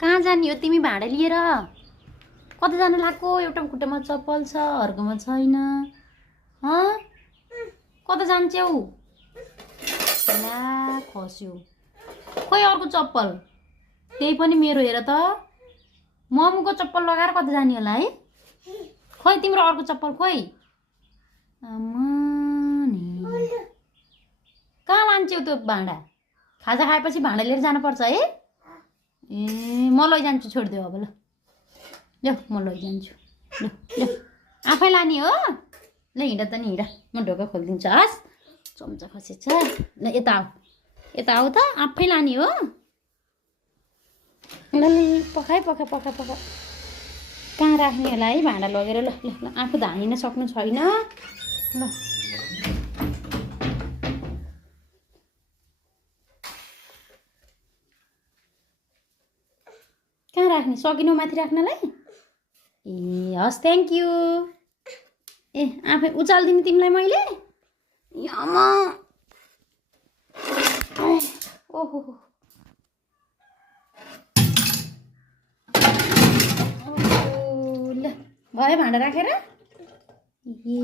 कहाँ जाने हो तिमी भाडा लिएर? कता जान लाग्यो? एउटा खुट्टामा चप्पल छ, अर्कोमा छैन। कता जान्छौ? ला खस्यो। खोइ अर्को चप्पल, त्यही पनि मेरो। हेर त, ममुको चप्पल लगाएर कता जाने होला है? खोइ तिम्रो अर्को चप्पल खोइ। कहाँ लान्छौ त्यो भाँडा? खाजा खाएपछि भाँडा लिएर जानुपर्छ है? ए म लैजान्छु, छोडिदेऊ अब। ल ल म लैजान्छु। ल ल आफै लाने हो? ल हिँड त नि, हिँड। म ढोका खोलिदिन्छु। हस्, चम्चा खसेछ। ल यता आऊ, यता आऊ त। आफै लाने हो? ल ल पकाइ पका पका पका। कहाँ राख्ने होला है भाँडा लगेर? ल ल ल आफू धानिन सक्नु छैन। ल कहाँ राख्ने? सकिनौ माथि राख्नलाई? ए हस्, थ्याङ्क यू। ए आफै उचालिदिने तिमीलाई मैले? यमा ओहो, ल भयो भाँडा राखेर? ए